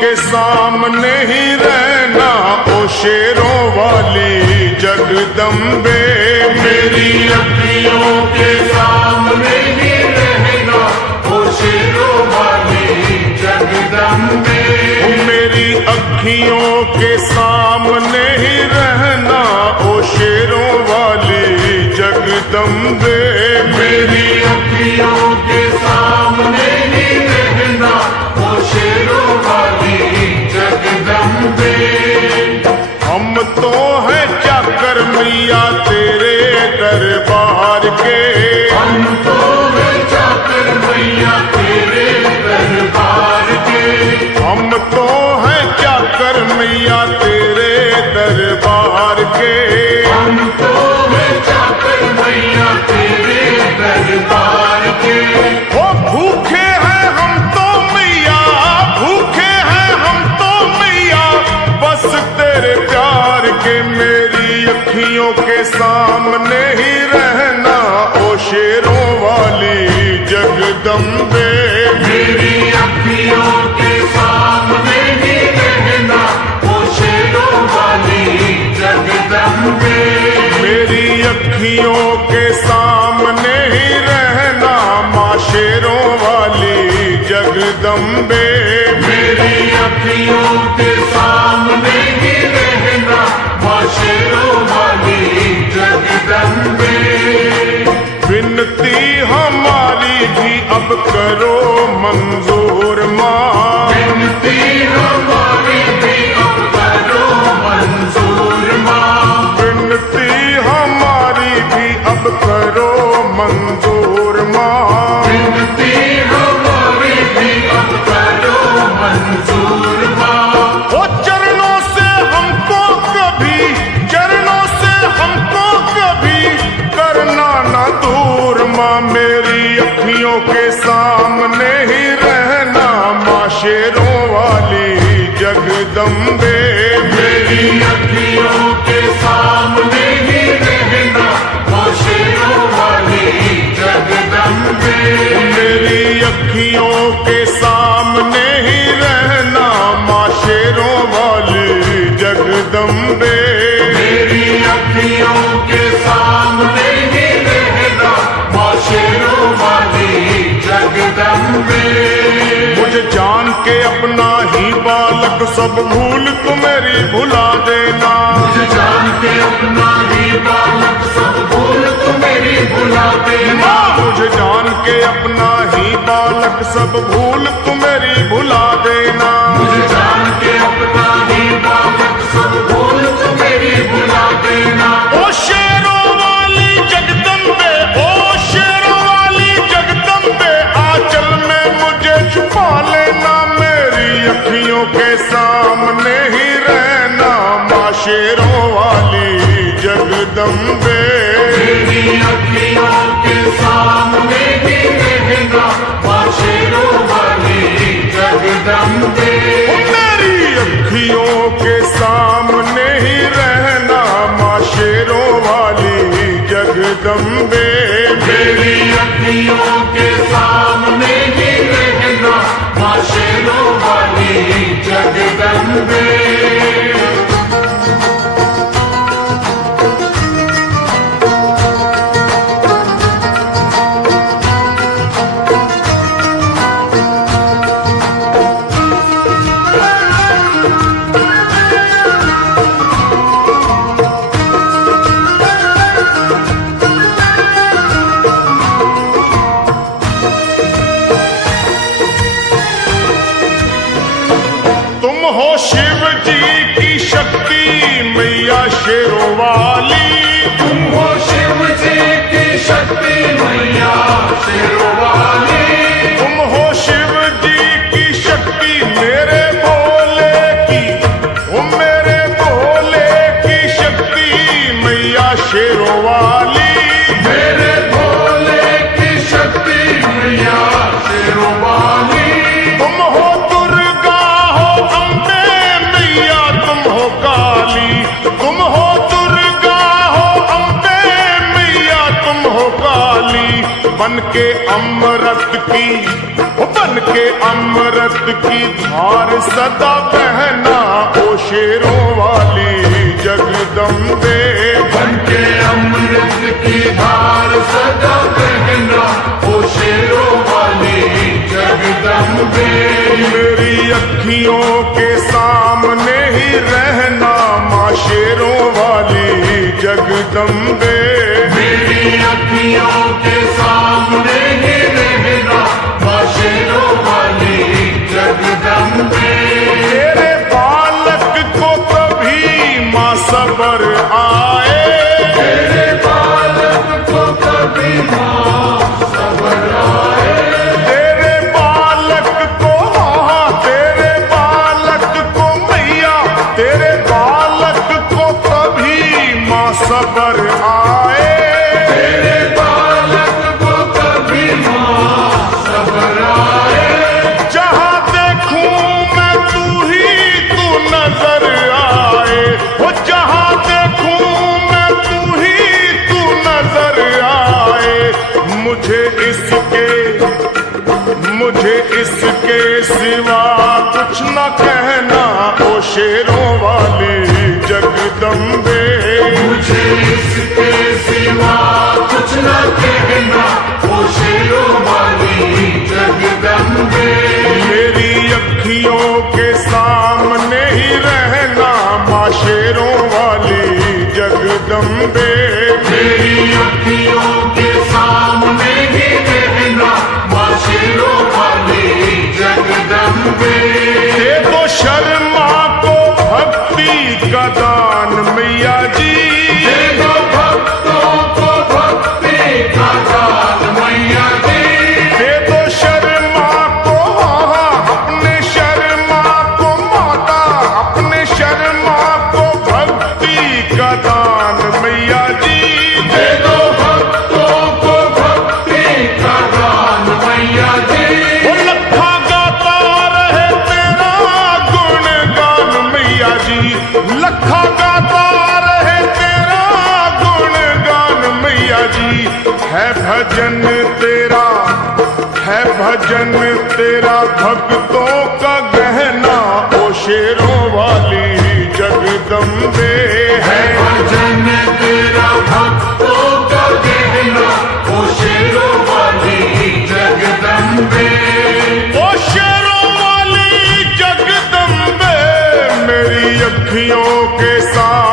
के सामने ही रहना ओ शेरों वाली जगदम्बे। मेरी अखियों के सामने ही रहना ओ शेरों वाली जगदम्बे। मेरी अखियों के सामने ही रहना ओ शेरों वाली जगदम्बे। मेरी अखियों के सामने ही रहना ओ शेरों वाली जगदम्बे। हम तो हैं चाकर मैया तेरे दरबार के। हम तो हैं चाकर मैया तेरे दरबार के। हम तो हैं चाकर मैया तेरे दरबार के। हम तो हैं चाकर मैया तेरे दरबार के। ओ भूखे हैं हम तो मैया, भूखे हैं हम तो मैया बस तेरे प्यार के। मेरी अखियों के सामने ही रहना ओ शेरों वाली जगदम्बे। मेरी अखियों के सामने ही रहना ओ शेरों वाली जगदम्बे। मेरी अखियों के सामने ही रहना माँ शेरों वाली जगदम्बे। मेरी अखियों के सामने ही रहना माँ शेरों वाली जगदम्बे। विनती हमारी भी अब करो मंजूर माँ। विनती हमारी भी अब करो मंजूर माँ। विनती हमारी भी अब करो मंजूर माँ। विनती हमारी भी अब करो मंजूर माँ। ओ चरणों से हमको कभी, चरणों से हमको कभी करना ना दूर माँ। मेरी अखियों के सामने ही रहना माँ शेरों वाली जगदम्बे। मेरी अखियों के सामने ही रहना माँ शेरों वाली जगदम्बे। मेरी अखियों के सामने ही रहना माँ शेरों वाली जगदम्बे। मेरी अखियों के सामने ही रहना माँ शेरों वाली जगदम्बे। मुझे जान के अपना ही बालक सब भूल तू मेरी भुला देना। मुझे जान के अपना ही बालक सब भूल तू मेरी भुला देना। मुझे जान के अपना ही बालक सब भूल तू मेरी भुला देना। मुझे जान के अपना ही बालक सब भूल तू मेरी भुला देना। ओ शेरों वाली जगदम्बे, ओ शेरों वाली जगदम्बे आंचल में मुझे छुपा लेना। मेरी अखियों के सामने ही रहना माँ शेरों वाली जगदम्बे। मेरी अखियों के सामने ही रहना माँ शेरों वाली जगदम्बे। मेरी अखियों के सामने ही रहना माँ शेरों वाली जगदम्बे। मेरी अखियों के सामने ही रहना माँ शेरों वाली जगदम्बे। तुम हो शिव जी की शक्ति मैया शेरों वाली। तुम हो शिव जी की शक्ति मैया शेरों वाली। तुम हो शिव जी की शक्ति मेरे भोले की। ओ मेरे भोले की शक्ति मैया शेरों वाली। मेरे भोले की शक्ति मैया शेरों वाली। तुम हो दुर्गा हो अम्बे मैया तुम हो काली। तुम हो दुर्गा हो अम्बे मैया तुम हो काली। बन के अमृत की बन के अमृत की धार सदा बहना ओ शेरों वाली जगदम्बे। बन के अमृत की धार सदा बहना ओ शेरों वाली जगदम्बे। मेरी अखियों के सामने ही रहना माँ शेरों वाली जगदम्बे। मेरी अखियों के सामने ही रहना माँ शेरों वाली जगदम्बे। तेरे बालक को कभी माँ सबर आए, तेरे बालक को कभी माँ सबर आए। तेरे बालक को हाँ तेरे बालक को मैया, तेरे बालक को कभी माँ सबर आए। तेरे बालक को कभी माँ सबर आए। जहाँ देखूं मैं तू ही तू नजर आए, वो जहाँ देखूं मैं तू ही तू नजर आए। मुझे इसके सिवा कुछ न कहना ओ शेरों वाली जगदम्बे। मुझे इसके सिवा कुछ न कहना ओ शेरों वाली जगदम्बे। मेरी अखियों के सामने ही रहना माँ शेरों वाली जगदम्बे। मेरी अखियों के सामने ही रहना माँ शेरों वाली जगदम्बे। दे दो शर्मा को भक्ति का दान मैया जी, दे दो भक्तों को भक्ति का दान मैया जी। दे दो शर्मा को अपने शर्मा को माता, अपने शर्मा को भक्ति का दान मैया जी। दे दो भक्तों को भक्ति का दान मैया जी। वो लखा गाता रहे तेरा गुणगान मैया जी, लखा गाता रहे तेरा गुणगान मैया जी। है भजन तेरा, है भजन तेरा भक्तों का गहना ओ शेरों वाली जगदम्बे। है भजन तेरा भक्तों का गहना ओ शेरों वाली जगदम्बे। ओ शेरों वाली जगदम्बे, मेरी अखियों के साथ